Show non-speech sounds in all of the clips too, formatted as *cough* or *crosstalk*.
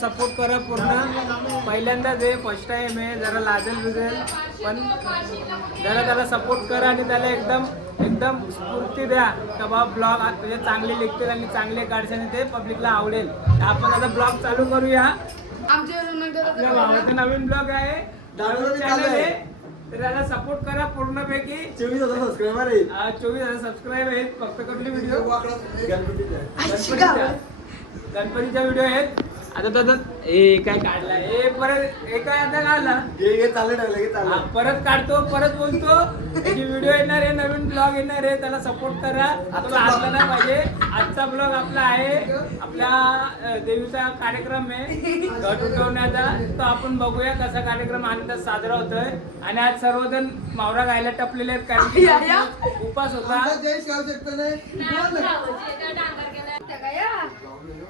Support करा पूर्ण. पहिल्यांदाच आहे फर्स्ट टाइम आहे जरा लाजेल बिजेल पण जरा त्याला सपोर्ट करा आणि त्याला एकदम एकदम स्फूर्ती द्या. का बाबा ब्लॉग तुझे चांगले लिखतील आणि चांगले काढशील आणि ते पब्लिकला आवडेल. आपण आता ब्लॉग चालू करूया. आपल्या भावाचा नवीन ब्लॉग आहे. चॅनल आहे. तर त्याला सपोर्ट करा पूर्णपैकी. चोवीस हजार सबस्क्रायबर आहे आज चोवीस हजार सबस्क्राईब आहेत. फक्त कुठले व्हिडिओ गणपतीचा गणपतीच्या. गणपतीच्या व्हिडिओ आहेत. आता तो ए काय काढला ए परत ए काय आता काढला? हे हे चालले टाकले हे हा, चाललं परत काढतो परत बोलतो. व्हिडिओ येणार आहे नवीन ब्लॉग येणार आहे त्याला सपोर्ट करा. तुला हसलं नाही पाहिजे. आजचा ब्लॉग आपला आहे आपल्या अ, देवीचा कार्यक्रम आहे. घट उठवण्याचा. तो आपण बघूया कसा कार्यक्रम आनंदात साजरा होतोय. आणि आज सर्वजण मावरा गायला टपलेले आहेत कारण की उपास होता. हे हे बोल बोलतो बोल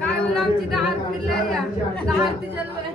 काय बोला आमची दहा आरतीला या दहा आरती चालू आहे.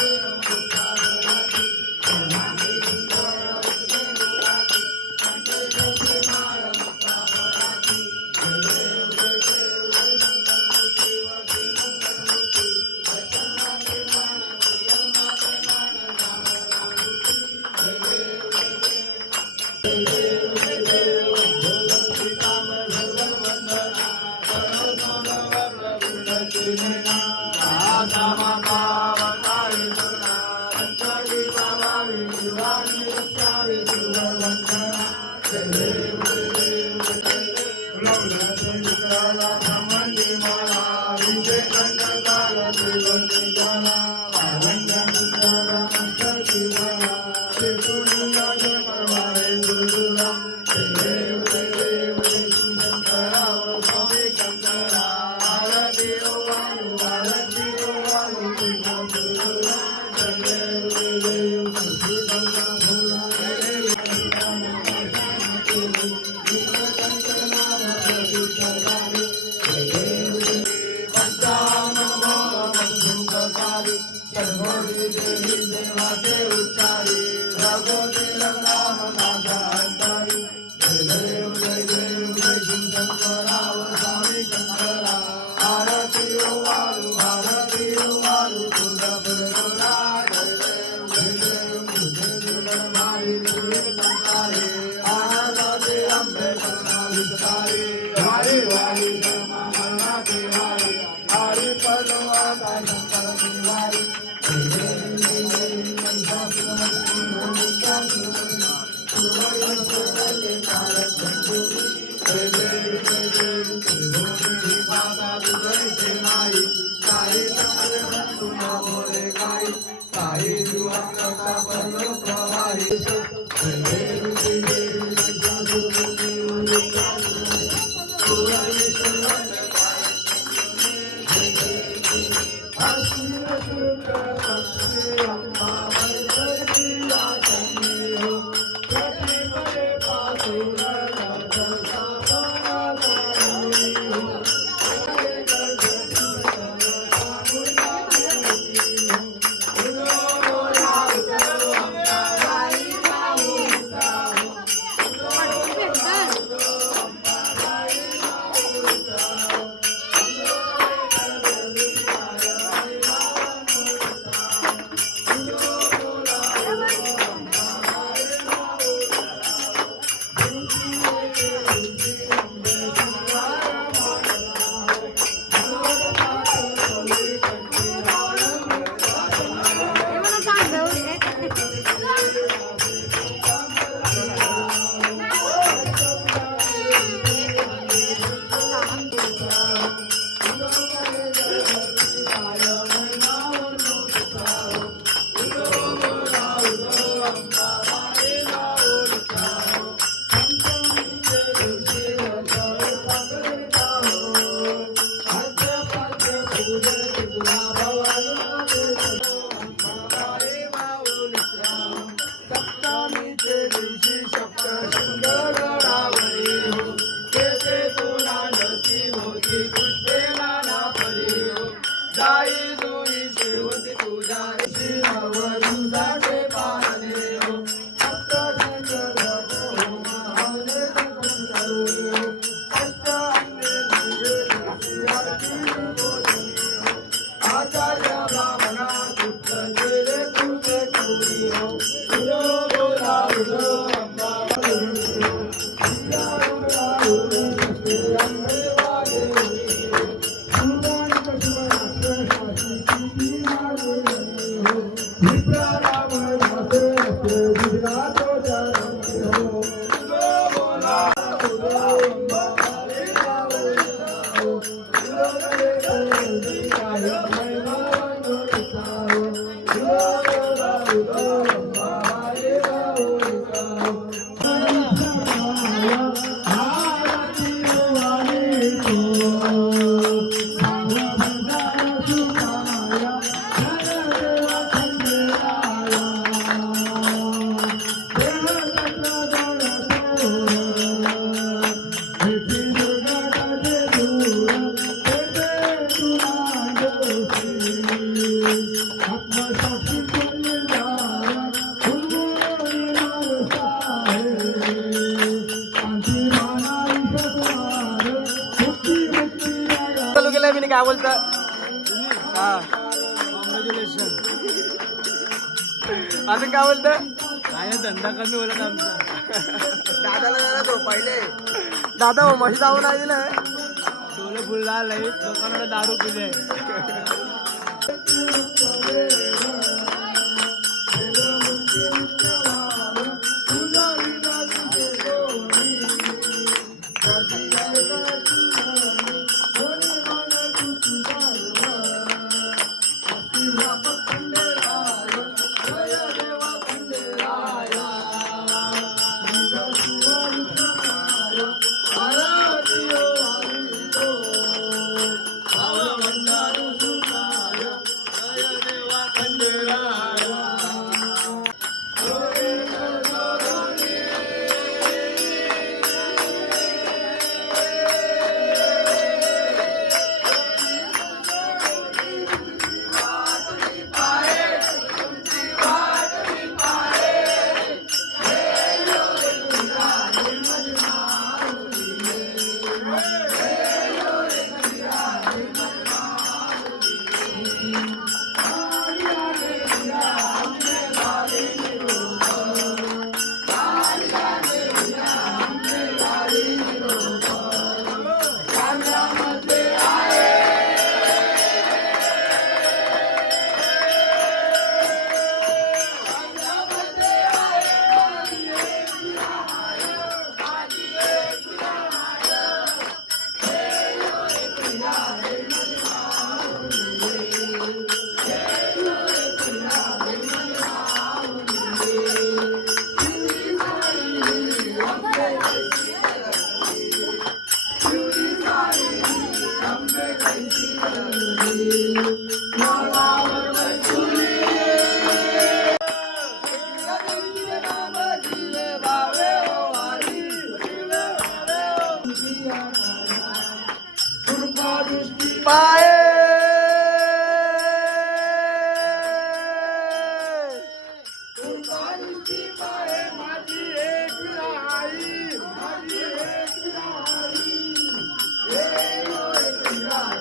ಸಂಸಾರೇ दादा हो म्हशी जाऊन आली ना? डोलं फुलला लई लोकांना दारू पिले. *laughs*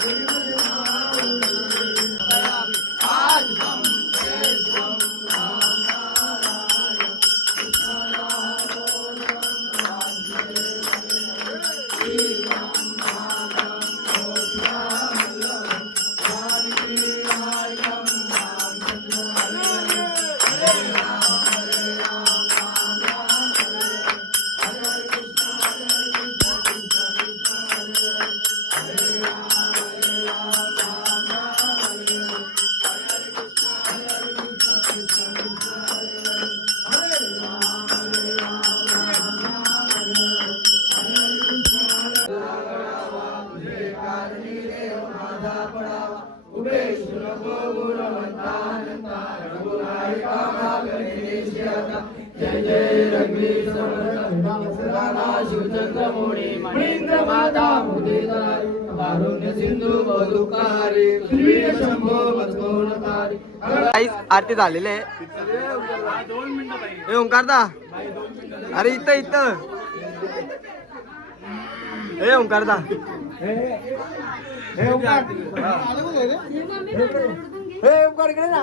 Hallelujah. शिवचंद्र मोडी मणींद्र माता मुदेदार कारुण्य सिंधू बदुकारी श्री शंभो मस्कोणकारी आरती झालेली आहे. हे ओंकारदा. अरे इथं इथं. हे ओंकारदा हे ओंकार. हे ओंकार इकडे ना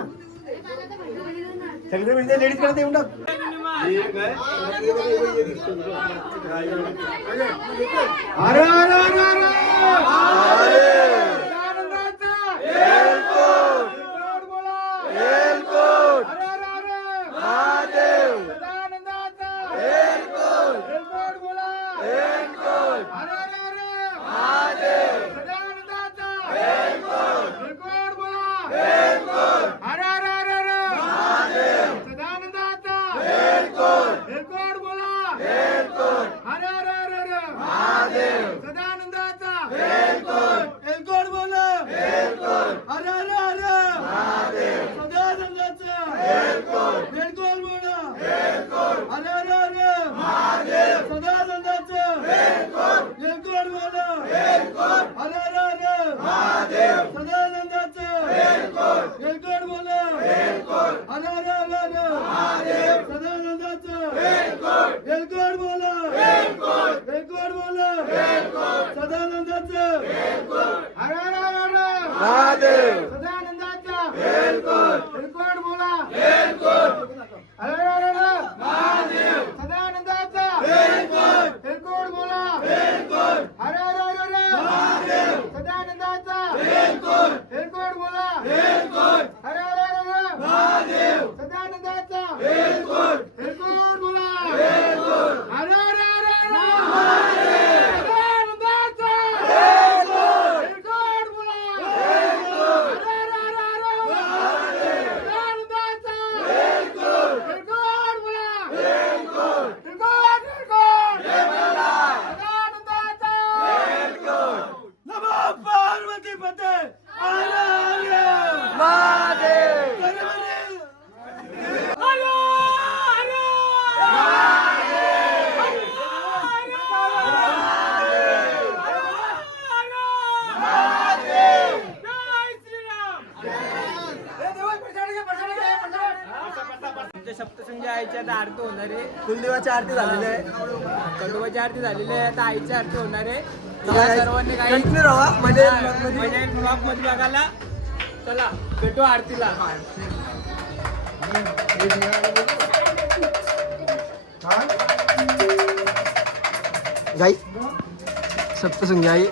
सगळे म्हणजे लेडीजकडे येऊन टाक. अरे अरे अरे अरे. आरती झालेली आहे. खंडोबाची आरती झालेली आहे. आता आईची आरती होणार आहे. सर्वांनी काही राहा. येईल vlog मध्ये. बघायला. चला भेटू आरतीला. गाई सप्तसंगी आई.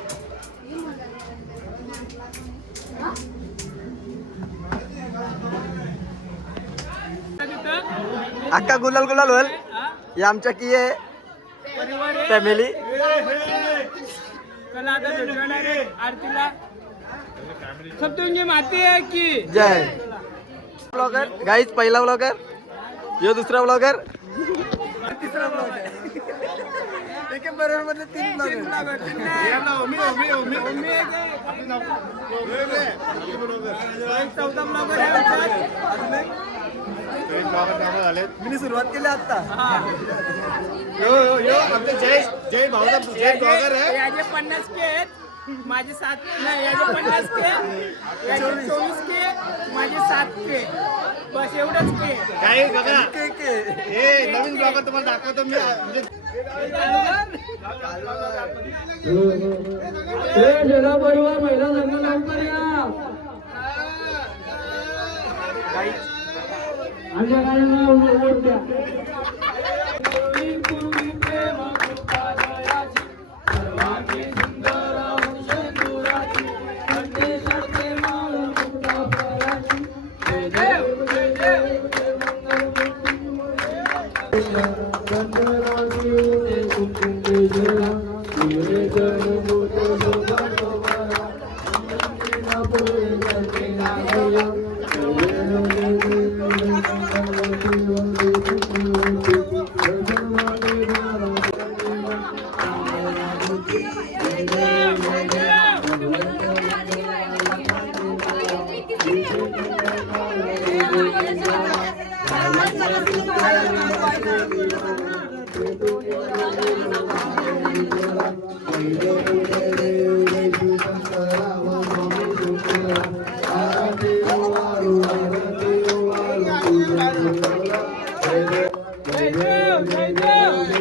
अक्का गुलाल गुलाल होल. आमच्या की आहे. फॅमिली चला आता भेटणार आहे आरतीला माती आहे की? जय. ब्लॉगर गाईच पहिला ब्लॉगर यो दुसरा ब्लॉगर तिसरा ब्लॉगर एके बरोबर मध्ये तीन ब्लॉगर आहे. काय? ब्लॉगर आहे आमच्यात. मी सुरुवात केली आता हा. जय भाऊदा जय ब्लॉगर आहे याचे पन्नास के आहेत. माझे सात नाही याचे पन्नास के याचे चोवीस. के माझे सात के बस एवढंच के काही बघा. के के. हे नवीन ब्लॉगर तुम्हाला दाखवतो मी. म्हणजे परिवार महिला संघ लवकर या गाईच आमच्या गाड्यांना वोट द्या down, tighten down.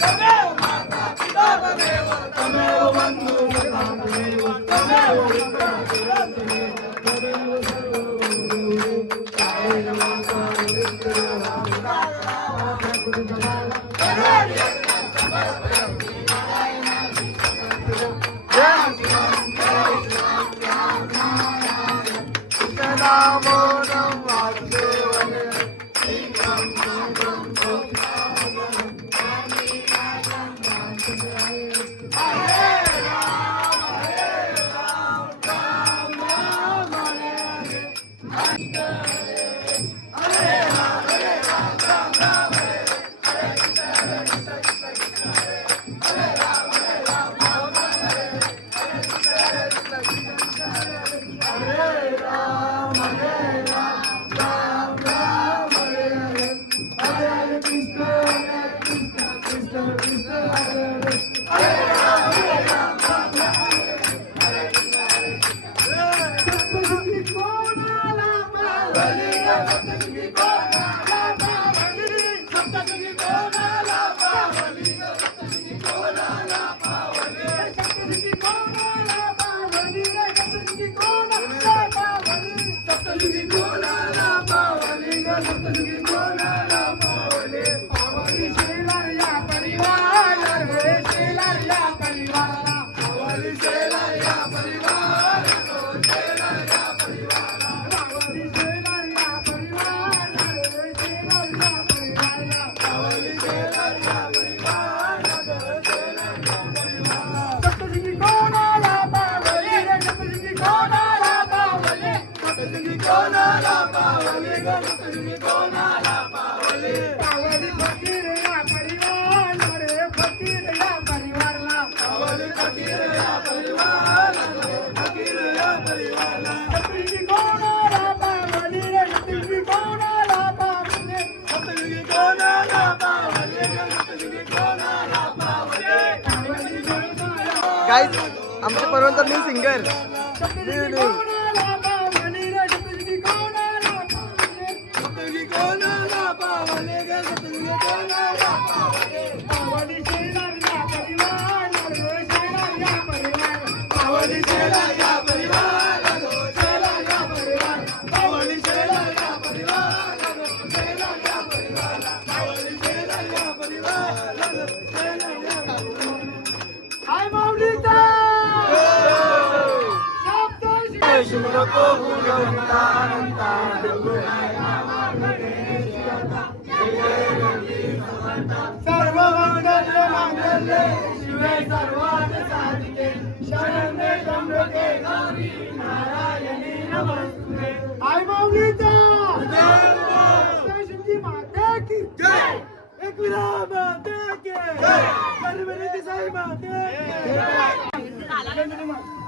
తమే మాతా పితా తమే వందు తమే segurar ele. गाईज आमचे परवंत न्यू सिंगर सर्व मंगल्य मांगल्ये शिवे सर्वात साधिके शरण्ये त्र्यंबके गौरी नारायणी नमस्ते आई माऊलीचा जय शिवजी माते की जय एकविरा माते की जय गरबरी दिसाई माते की अरे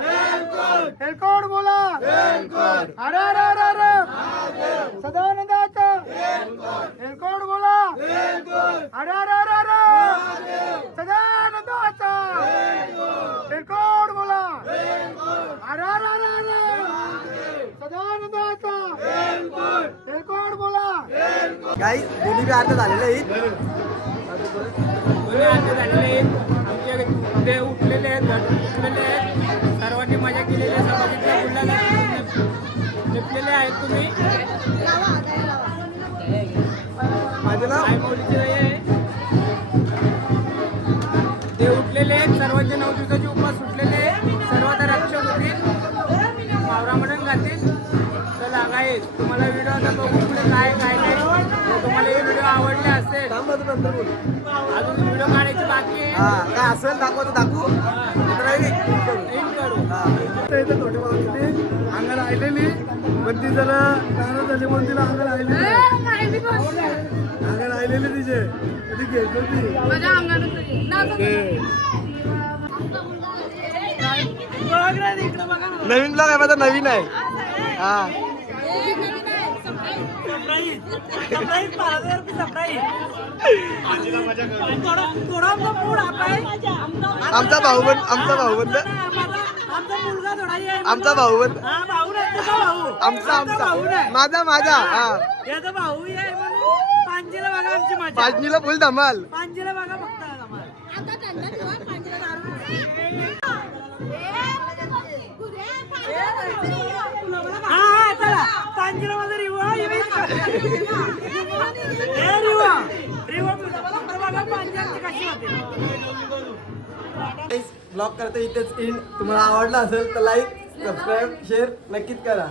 एलकोट बोला? अरे अरे अरे अरे. सदानंदाचा. एलकोट बोला? अरे अरे अरे अरे. सदानंदाचा. एलकोट बोला? अरे अरे अरे अरे. सदानंदाचा. एलकोट बोला? गाईज दोन्ही बी अर्ध झालेले आहेत. दोन्ही हात झालेले आहेत. आमचे उठलेले आहेत उठलेले आहेत. सर्वांनी आहे सभापतीच्या गुल्हाला टिपलेले आहेत तुम्ही. माझे नाव आई माऊलीची दया आहे. ते उठलेले आहेत. सर्वांचे नऊ दिवसाचे उपवास सुटलेले आहेत. सर्व आता रक्षक होतील. मावरा म्हणून घालतील. चला गाईस तुम्हाला व्हिडिओ आता बघू पुढे काय काय नाही तुम्हाला हे व्हिडिओ आवडले असेल. अजून व्हिडिओ काढायची बाकी आहे. काय असेल दाखवतो दाखवू. तर करू. हा. थोडे मला होती अंगण आलेली पण ती जरा गाणं झाली म्हणून तिला अंगण आलेली अंगण आलेली तिचे. ती घेत होती नवीन ब्लॉग आहे माझा नवीन आहे. हा. आमचा भाऊबंद आमचा भाऊबंद आमचा भाऊबंद आमचा आमचा माझा माझा हा. याचा भाऊ आहे म्हणून पांजीला फुल धमाल. पांजीला बघा. हा हा रिवा हे रिवा कशी होते. ब्लॉग करता इथेच इन तुम्हाला आवडला असेल तर लाईक सबस्क्राईब शेअर नक्कीच करा.